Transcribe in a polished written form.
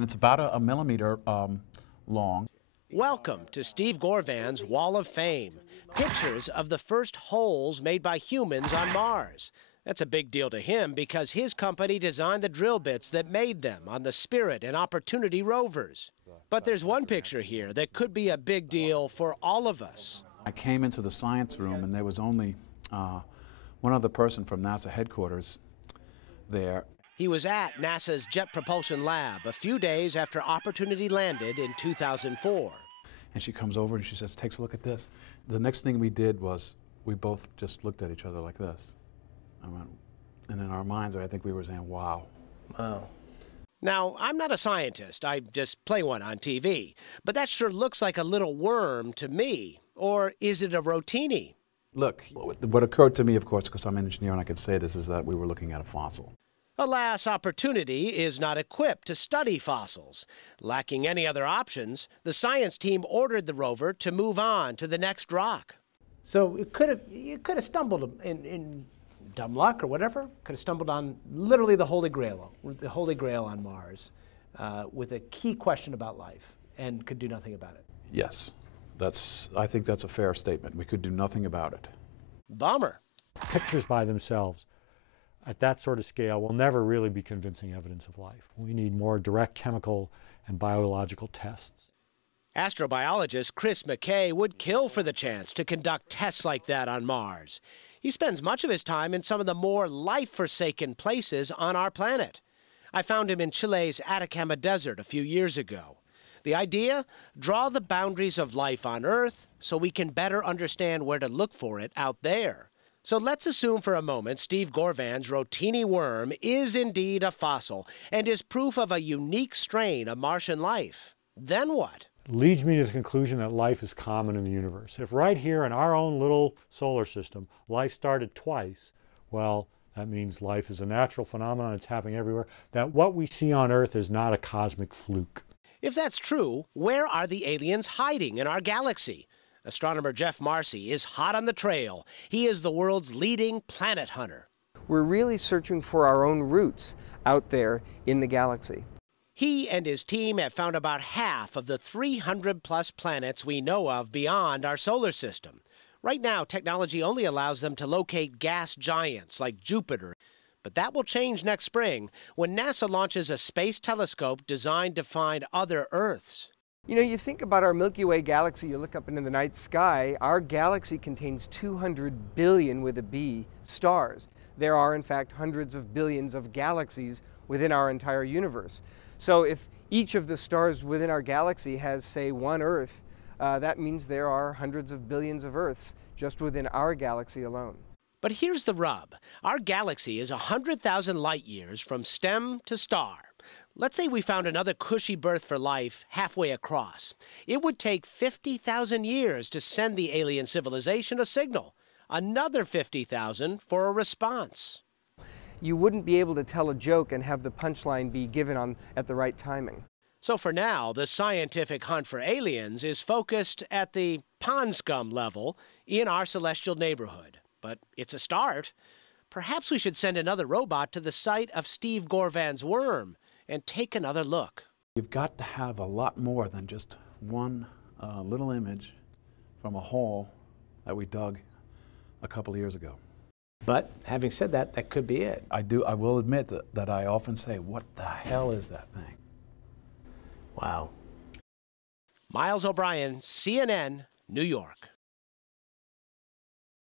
It's about a millimeter long. Welcome to Steve Gorvan's Wall of Fame. Pictures of the first holes made by humans on Mars. That's a big deal to him because his company designed the drill bits that made them on the Spirit and Opportunity rovers. But there's one picture here that could be a big deal for all of us. I came into the science room and there was only one other person from NASA headquarters there. He was at NASA's Jet Propulsion Lab a few days after Opportunity landed in 2004. And she comes over and she says, "Takes a look at this." The next thing we did was we both just looked at each other like this. And in our minds, I think we were saying, wow. Wow. Now, I'm not a scientist. I just play one on TV. But that sure looks like a little worm to me. Or is it a rotini? Look, what occurred to me, of course, because I'm an engineer and I can say this, is that we were looking at a fossil. Alas, Opportunity is not equipped to study fossils. Lacking any other options, the science team ordered the rover to move on to the next rock. So you could have stumbled in dumb luck or whatever, could have stumbled on literally the Holy Grail on Mars with a key question about life and could do nothing about it. Yes, I think that's a fair statement. We could do nothing about it. Bummer. Pictures by themselves at that sort of scale will never really be convincing evidence of life. We need more direct chemical and biological tests. Astrobiologist Chris McKay would kill for the chance to conduct tests like that on Mars. He spends much of his time in some of the more life-forsaken places on our planet. I found him in Chile's Atacama Desert a few years ago. The idea? Draw the boundaries of life on Earth so we can better understand where to look for it out there. So let's assume for a moment Steve Gorvan's rotini worm is indeed a fossil and is proof of a unique strain of Martian life. Then what? Leads me to the conclusion that life is common in the universe. If right here in our own little solar system, life started twice, well, that means life is a natural phenomenon, it's happening everywhere, that what we see on Earth is not a cosmic fluke. If that's true, where are the aliens hiding in our galaxy? Astronomer Jeff Marcy is hot on the trail. He is the world's leading planet hunter. We're really searching for our own roots out there in the galaxy. He and his team have found about half of the 300-plus planets we know of beyond our solar system. Right now, technology only allows them to locate gas giants like Jupiter. But that will change next spring when NASA launches a space telescope designed to find other Earths. You know, you think about our Milky Way galaxy, you look up into the night sky, our galaxy contains 200 billion, with a B, stars. There are, in fact, hundreds of billions of galaxies within our entire universe. So if each of the stars within our galaxy has, say, one Earth, that means there are hundreds of billions of Earths just within our galaxy alone. But here's the rub. Our galaxy is 100,000 light years from stem to star. Let's say we found another cushy berth for life halfway across. It would take 50,000 years to send the alien civilization a signal. Another 50,000 for a response. You wouldn't be able to tell a joke and have the punchline be given at the right timing. So for now, the scientific hunt for aliens is focused at the pond scum level in our celestial neighborhood. But it's a start. Perhaps we should send another robot to the site of Steve Gorvan's worm and take another look. You've got to have a lot more than just one little image from a hole that we dug a couple of years ago. But having said that, that could be it. I will admit that I often say, what the hell is that thing? Wow. Miles O'Brien, CNN, New York.